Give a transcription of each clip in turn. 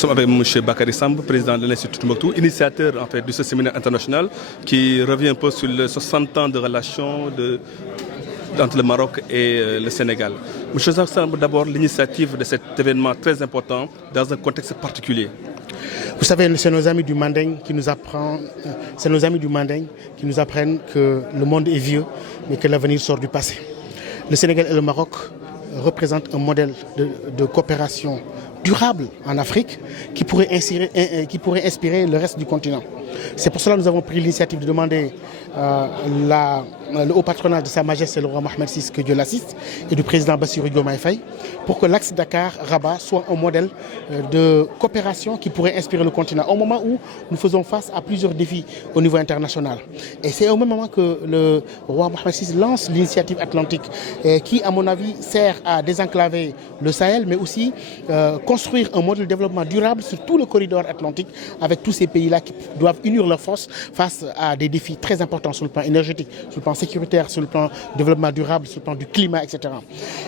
sommes avec M. Bakary Samb, président de l'Institut Tombouctou, initiateur en fait, de ce séminaire international qui revient un peu sur les 60 ans de relations entre le Maroc et le Sénégal. M. Samb, d'abord l'initiative de cet événement très important dans un contexte particulier. Vous savez, c'est nos amis du Manding qui nous apprennent, que le monde est vieux, mais que l'avenir sort du passé. Le Sénégal et le Maroc représentent un modèle de coopération durable en Afrique qui pourrait inspirer le reste du continent. C'est pour cela que nous avons pris l'initiative de demander le haut patronage de Sa Majesté le roi Mohamed VI, que Dieu l'assiste, et du président Bassirou Diomaye Faye, pour que l'axe Dakar-Rabat soit un modèle de coopération qui pourrait inspirer le continent, au moment où nous faisons face à plusieurs défis au niveau international. Et c'est au même moment que le roi Mohamed VI lance l'initiative atlantique, qui, à mon avis, sert à désenclaver le Sahel, mais aussi construire un modèle de développement durable sur tout le corridor atlantique, avec tous ces pays-là qui doivent unir leurs forces face à des défis très importants sur le plan énergétique, sur le plan sécuritaire, sur le plan développement durable, sur le plan du climat, etc.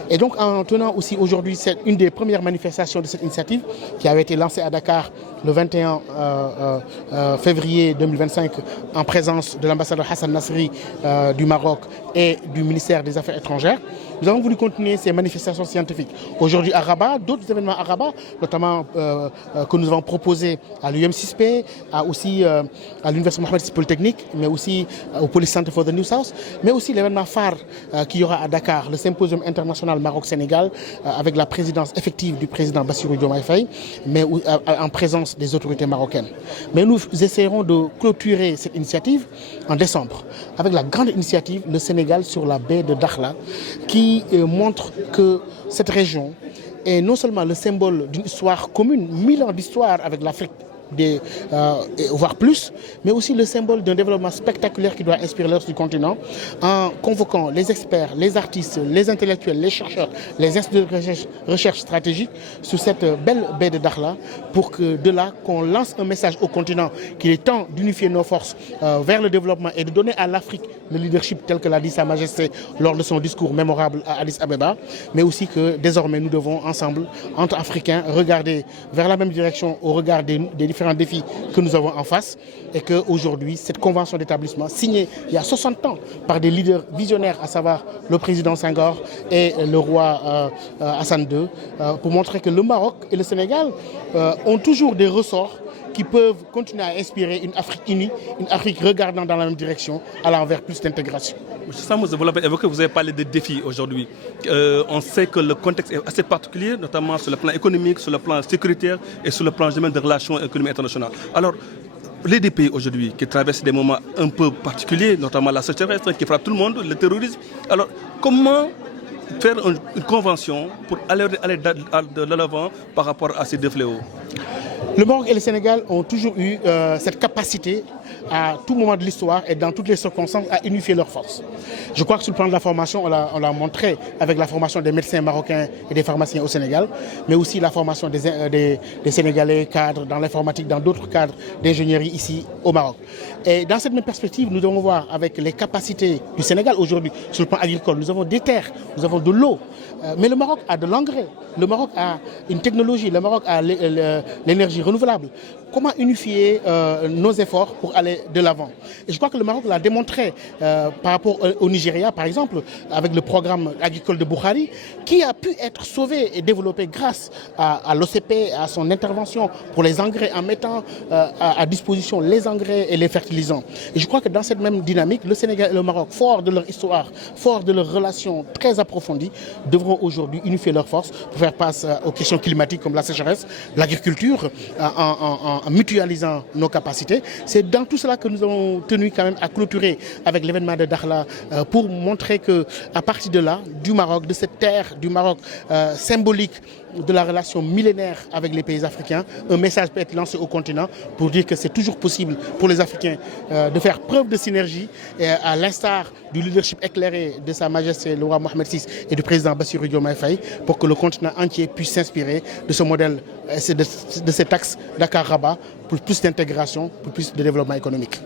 Et donc en tenant aussi aujourd'hui, c'est une des premières manifestations de cette initiative qui avait été lancée à Dakar le 21 février 2025 en présence de l'ambassadeur Hassan Nasri du Maroc et du ministère des Affaires étrangères. Nous avons voulu continuer ces manifestations scientifiques. Aujourd'hui à Rabat, d'autres événements à Rabat, notamment que nous avons proposés à l'UM6P, aussi à l'Université Mohamed VI Polytechnique, mais aussi au Police Center for the New South, mais aussi l'événement phare qu'il y aura à Dakar, le symposium international Maroc-Sénégal, avec la présidence effective du président Bassirou Diomaye Faye, mais en présence des autorités marocaines. Mais nous essaierons de clôturer cette initiative en décembre, avec la grande initiative Le Sénégal sur la baie de Dakhla, qui montre que cette région est non seulement le symbole d'une histoire commune, 1000 ans d'histoire avec l'Afrique, voire plus, mais aussi le symbole d'un développement spectaculaire qui doit inspirer le reste du continent, en convoquant les experts, les artistes, les intellectuels, les chercheurs, les instituts de recherche stratégique sur cette belle baie de Dakhla, pour que de là qu'on lance un message au continent qu'il est temps d'unifier nos forces vers le développement et de donner à l'Afrique le leadership tel que l'a dit Sa Majesté lors de son discours mémorable à Addis Abeba, mais aussi que désormais nous devons ensemble, entre Africains, regarder vers la même direction au regard des différents défis que nous avons en face, et qu'aujourd'hui, cette convention d'établissement signée il y a 60 ans par des leaders visionnaires, à savoir le président Senghor et le roi Hassan II, pour montrer que le Maroc et le Sénégal ont toujours des ressorts qui peuvent continuer à inspirer une Afrique unie, une Afrique regardant dans la même direction, allant vers plus d'intégration. M. Samb, vous l'avez évoqué, vous avez parlé de défis aujourd'hui. On sait que le contexte est assez particulier, notamment sur le plan économique, sur le plan sécuritaire et sur le plan des relations économiques internationales. Alors, les deux pays aujourd'hui qui traversent des moments un peu particuliers, notamment la sécheresse qui frappe tout le monde, le terrorisme. Alors, comment faire une convention pour aller de l'avant par rapport à ces deux fléaux? Le Maroc et le Sénégal ont toujours eu cette capacité, à tout moment de l'histoire et dans toutes les circonstances, à unifier leurs forces. Je crois que sur le plan de la formation, on l'a montré avec la formation des médecins marocains et des pharmaciens au Sénégal, mais aussi la formation des Sénégalais cadres dans l'informatique, dans d'autres cadres d'ingénierie ici au Maroc. Et dans cette même perspective, nous devons voir avec les capacités du Sénégal aujourd'hui sur le plan agricole. Nous avons des terres, nous avons de l'eau, mais le Maroc a de l'engrais, le Maroc a une technologie, le Maroc a l'énergie renouvelable. Comment unifier nos efforts pour aller de l'avant? Et je crois que le Maroc l'a démontré par rapport au Nigeria, par exemple, avec le programme agricole de Bukhari, qui a pu être sauvé et développé grâce à l'OCP, à son intervention pour les engrais, en mettant à disposition les engrais et les fertilisants. Et je crois que dans cette même dynamique, le Sénégal et le Maroc, forts de leur histoire, forts de leurs relations très approfondies, devront aujourd'hui unifier leurs forces pour faire face aux questions climatiques comme la sécheresse, l'agriculture, en mutualisant nos capacités. C'est dans tout cela que nous avons tenu quand même à clôturer avec l'événement de Dakhla pour montrer qu'à partir de là, du Maroc, de cette terre du Maroc symbolique de la relation millénaire avec les pays africains, un message peut être lancé au continent pour dire que c'est toujours possible pour les Africains de faire preuve de synergie, à l'instar du leadership éclairé de Sa Majesté le roi Mohamed VI et du président Bassirou Diomaye Faye, pour que le continent entier puisse s'inspirer de ce modèle, de cet axe Dakar-Rabat, pour plus d'intégration, pour plus de développement économique.